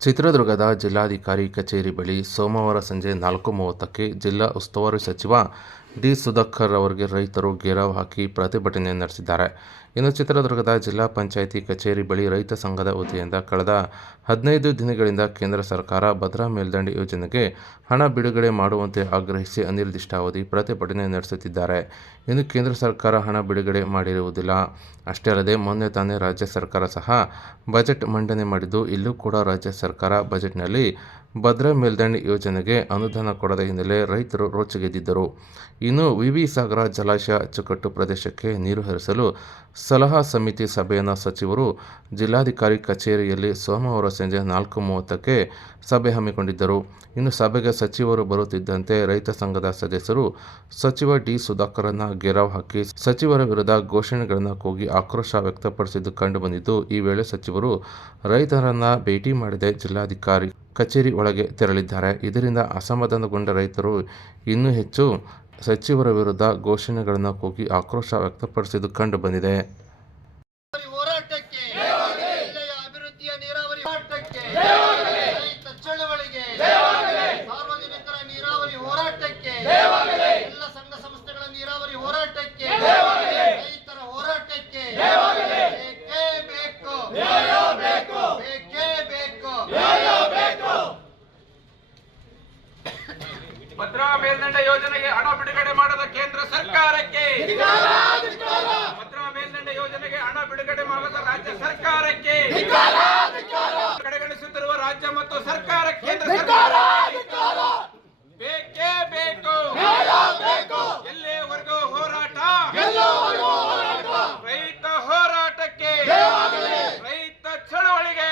ಚಿತ್ರದುರ್ಗದ ಜಿಲ್ಲಾಧಿಕಾರಿ ಕಚೇರಿ ಬಳಿ ಸೋಮವಾರ ಸಂಜೆ ನಾಲ್ಕು ಮೂವತ್ತಕ್ಕೆ ಜಿಲ್ಲಾ ಉಸ್ತುವಾರಿ ಸಚಿವ ಡಿ ಸುಧಾಕರ್ ಅವರಿಗೆ ರೈತರು ಘೇರಾವ್ ಹಾಕಿ ಪ್ರತಿಭಟನೆ ನಡೆಸಿದ್ದಾರೆ. ಇನ್ನು ಚಿತ್ರದುರ್ಗದ ಜಿಲ್ಲಾ ಪಂಚಾಯಿತಿ ಕಚೇರಿ ಬಳಿ ರೈತ ಸಂಘದ ವತಿಯಿಂದ ಕಳೆದ ಹದಿನೈದು ದಿನಗಳಿಂದ ಕೇಂದ್ರ ಸರ್ಕಾರ ಭದ್ರಾ ಮೇಲ್ದಂಡೆ ಯೋಜನೆಗೆ ಹಣ ಬಿಡುಗಡೆ ಮಾಡುವಂತೆ ಆಗ್ರಹಿಸಿ ಅನಿರ್ದಿಷ್ಟಾವಧಿ ಪ್ರತಿಭಟನೆ ನಡೆಸುತ್ತಿದ್ದಾರೆ. ಇನ್ನು ಕೇಂದ್ರ ಸರ್ಕಾರ ಹಣ ಬಿಡುಗಡೆ ಮಾಡಿರುವುದಿಲ್ಲ. ಅಷ್ಟೇ ಅಲ್ಲದೆ ಮೊನ್ನೆ ತಾನೇ ರಾಜ್ಯ ಸರ್ಕಾರ ಸಹ ಬಜೆಟ್ ಮಂಡನೆ ಮಾಡಿದ್ದು, ಇಲ್ಲೂ ಕೂಡ ರಾಜ್ಯ ಸರ್ಕಾರ ಬಜೆಟ್ನಲ್ಲಿ ಭದ್ರಾ ಮೇಲ್ದಂಡೆ ಯೋಜನೆಗೆ ಅನುದಾನ ಕೊಡದ ಹಿನ್ನೆಲೆ ರೈತರು ರೋಚಗೆದ್ದಿದ್ದರು. ಇನ್ನು ವಿವಿ ಸಾಗರ ಜಲಾಶಯ ಅಚ್ಚುಕಟ್ಟು ಪ್ರದೇಶಕ್ಕೆ ನೀರು ಹರಿಸಲು ಸಲಹಾ ಸಮಿತಿ ಸಭೆಯನ್ನು ಸಚಿವರು ಜಿಲ್ಲಾಧಿಕಾರಿ ಕಚೇರಿಯಲ್ಲಿ ಸೋಮವಾರ ಸಂಜೆ ನಾಲ್ಕು ಮೂವತ್ತಕ್ಕೆ ಸಭೆ ಹಮ್ಮಿಕೊಂಡಿದ್ದರು. ಇನ್ನು ಸಭೆಗೆ ಸಚಿವರು ಬರುತ್ತಿದ್ದಂತೆ ರೈತ ಸಂಘದ ಸದಸ್ಯರು ಸಚಿವ ಡಿ ಸುಧಾಕರನ್ನ ಗೆರಾವ್ ಹಾಕಿ ಸಚಿವರ ವಿರುದ್ಧ ಘೋಷಣೆಗಳನ್ನು ಕೂಗಿ ಆಕ್ರೋಶ ವ್ಯಕ್ತಪಡಿಸಿದ್ದು ಕಂಡುಬಂದಿದ್ದು ಈ ವೇಳೆ ಸಚಿವರು ರೈತರನ್ನ ಭೇಟಿ ಮಾಡದೆ ಜಿಲ್ಲಾಧಿಕಾರಿ. ಕಚೇರಿ ಒಳಗೆ ತೆರಳಿದ್ದಾರೆ. ಇದರಿಂದ ಅಸಮಾಧಾನಗೊಂಡ ರೈತರು ಇನ್ನೂ ಹೆಚ್ಚು ಸಚಿವರ ವಿರುದ್ಧ ಘೋಷಣೆಗಳನ್ನು ಕೂಗಿ ಆಕ್ರೋಶ ವ್ಯಕ್ತಪಡಿಸಿದ್ದು ಕಂಡುಬಂದಿದೆ ನೀರಾವರಿ ಭದ್ರಾ ಮೇಲ್ದಂಡ ಯೋಜನೆಗೆ ಹಣ ಬಿಡುಗಡೆ ಮಾಡದ ಕೇಂದ್ರ ಸರ್ಕಾರಕ್ಕೆ. ಭದ್ರಾ ಮೇಲ್ದಂಡ ಯೋಜನೆಗೆ ಹಣ ಬಿಡುಗಡೆ ಮಾಡದ ರಾಜ್ಯ ಸರ್ಕಾರಕ್ಕೆ ಕಡೆಗಣಿಸುತ್ತಿರುವ ರಾಜ್ಯ ಮತ್ತು ಸರ್ಕಾರ ಕೇಂದ್ರ ಸರ್ಕಾರ ಬೇಕೇ ಬೇಕು ಎಲ್ಲಿವರೆಗೂ ಹೋರಾಟ ರೈತ ಹೋರಾಟಕ್ಕೆ ರೈತ ಚಳವಳಿಗೆ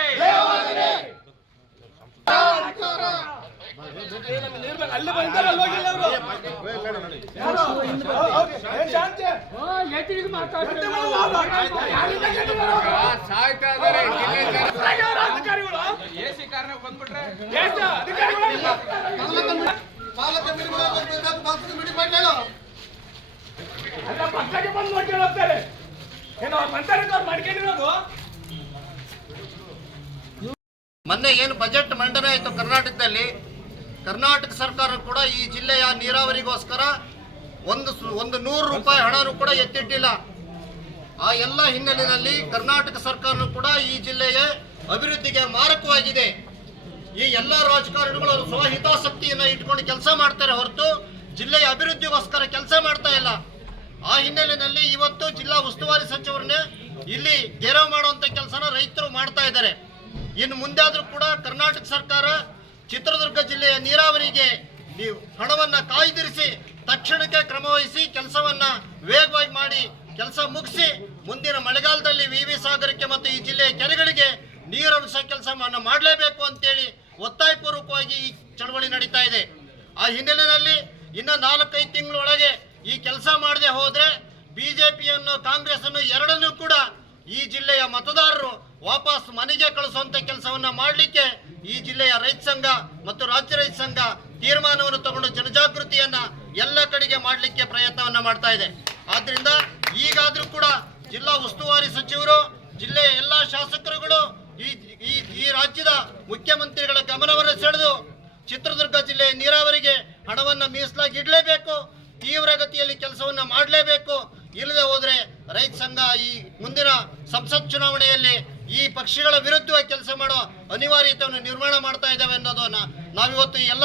ಅಲ್ಲ ಪಕ್ಕಕ್ಕೆ ಬಂದು ನೋಡ್ಕೊಂಡು ಹೋಗ್ತಾರೆ ಏನೋ ಮಾಡ್ಕೊಂಡಿರೋದು? ಮೊನ್ನೆ ಏನು ಬಜೆಟ್ ಮಂಡನೆ ಆಯಿತು ಕರ್ನಾಟಕದಲ್ಲಿ. ಕರ್ನಾಟಕ ಸರ್ಕಾರ ಕೂಡ ಈ ಜಿಲ್ಲೆಯ ನೀರಾವರಿಗೋಸ್ಕರ ಒಂದು ಒಂದು ನೂರು ರೂಪಾಯಿ ಹಣನೂ ಕೂಡ ಎತ್ತಿಟ್ಟಿಲ್ಲ. ಆ ಎಲ್ಲ ಹಿನ್ನೆಲೆಯಲ್ಲಿ ಕರ್ನಾಟಕ ಸರ್ಕಾರನೂ ಕೂಡ ಈ ಜಿಲ್ಲೆಯ ಅಭಿವೃದ್ಧಿಗೆ ಮಾರಕವಾಗಿದೆ. ಈ ಎಲ್ಲ ರಾಜಕಾರಣಿಗಳು ಅವ್ರ ಸ್ವಹಿತಾಸಕ್ತಿಯನ್ನು ಇಟ್ಕೊಂಡು ಕೆಲಸ ಮಾಡ್ತಾರೆ ಹೊರತು ಜಿಲ್ಲೆಯ ಅಭಿವೃದ್ಧಿಗೋಸ್ಕರ ಕೆಲಸ ಮಾಡ್ತಾ ಇಲ್ಲ. ಆ ಹಿನ್ನೆಲೆಯಲ್ಲಿ ಇವತ್ತು ಜಿಲ್ಲಾ ಉಸ್ತುವಾರಿ ಸಚಿವರನ್ನೇ ಇಲ್ಲಿ ಗೆರವು ಮಾಡುವಂತ ಕೆಲಸನ ರೈತರು ಮಾಡ್ತಾ ಇದ್ದಾರೆ. ಇನ್ನು ಮುಂದೆ ಕೂಡ ಕರ್ನಾಟಕ ಸರ್ಕಾರ ಚಿತ್ರದುರ್ಗ ಜಿಲ್ಲೆಯ ನೀರಾವರಿಗೆ ನೀವು ಹಣವನ್ನ ಕಾಯ್ದಿರಿಸಿ ತಕ್ಷಣಕ್ಕೆ ಕ್ರಮವಹಿಸಿ ಕೆಲಸವನ್ನ ವೇಗವಾಗಿ ಮಾಡಿ ಕೆಲಸ ಮುಗಿಸಿ ಮುಂದಿನ ಮಳೆಗಾಲದಲ್ಲಿ ವಿ ವಿ ಸಾಗರಕ್ಕೆ ಮತ್ತು ಈ ಜಿಲ್ಲೆಯ ಕೆರೆಗಳಿಗೆ ನೀರು ಹರಿಸೋ ಕೆಲಸವನ್ನು ಮಾಡಲೇಬೇಕು ಅಂತೇಳಿ ಒತ್ತಾಯಪೂರ್ವಕವಾಗಿ ಈ ಚಳವಳಿ ನಡೀತಾ ಇದೆ. ಆ ಹಿನ್ನೆಲೆಯಲ್ಲಿ ಇನ್ನು ನಾಲ್ಕೈದು ತಿಂಗಳೊಳಗೆ ಈ ಕೆಲಸ ಮಾಡದೆ ಹೋದ್ರೆ ಬಿಜೆಪಿಯನ್ನು ಕಾಂಗ್ರೆಸ್ ಅನ್ನು ಎರಡನ್ನೂ ಕೂಡ ಈ ಜಿಲ್ಲೆಯ ಮತದಾರರು ವಾಪಸ್ ಮನೆಗೆ ಕಳಿಸುವಂತ ಕೆಲಸವನ್ನ ಮಾಡಲಿಕ್ಕೆ ಈ ಜಿಲ್ಲೆಯ ರೈತ ಸಂಘ ಮತ್ತು ರಾಜ್ಯ ರೈತ ಸಂಘ ತೀರ್ಮಾನವನ್ನು ತಗೊಂಡು ಜನಜಾಗೃತಿಯನ್ನ ಎಲ್ಲ ಕಡೆಗೆ ಮಾಡಲಿಕ್ಕೆ ಪ್ರಯತ್ನವನ್ನ ಮಾಡ್ತಾ ಇದೆ. ಆದ್ರಿಂದ ಈಗಾದ್ರೂ ಕೂಡ ಜಿಲ್ಲಾ ಉಸ್ತುವಾರಿ ಸಚಿವರು, ಜಿಲ್ಲೆಯ ಎಲ್ಲಾ ಶಾಸಕರುಗಳು, ಈ ಈ ರಾಜ್ಯದ ಮುಖ್ಯಮಂತ್ರಿಗಳ ಗಮನವನ್ನು ಸೆಳೆದು ಚಿತ್ರದುರ್ಗ ಜಿಲ್ಲೆಯ ನೀರಾವರಿಗೆ ಹಣವನ್ನ ಮೀಸಲಾಗಿ ಇಡಲೇಬೇಕು, ತೀವ್ರಗತಿಯಲ್ಲಿ ಕೆಲಸವನ್ನ ಮಾಡಲೇಬೇಕು. ಇಲ್ಲದೆ ಹೋದರೆ ರೈತ ಸಂಘ ಈ ಮುಂದಿನ ಸಂಸತ್ ಚುನಾವಣೆಯಲ್ಲಿ ಈ ಪಕ್ಷಗಳ ವಿರುದ್ಧವಾಗಿ ಕೆಲಸ ಮಾಡೋ ಅನಿವಾರ್ಯತೆಯನ್ನು ನಿರ್ಮಾಣ ಮಾಡ್ತಾ ಇದ್ದಾವೆ ಅನ್ನೋದನ್ನು ನಾವಿವತ್ತು ಎಲ್ಲ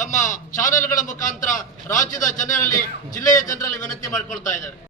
ತಮ್ಮ ಚಾನೆಲ್ಗಳ ಮುಖಾಂತರ ರಾಜ್ಯದ ಜನರಲ್ಲಿ, ಜಿಲ್ಲೆಯ ಜನರಲ್ಲಿ ವಿನಂತಿ ಮಾಡ್ಕೊಳ್ತಾ ಇದ್ದೇವೆ.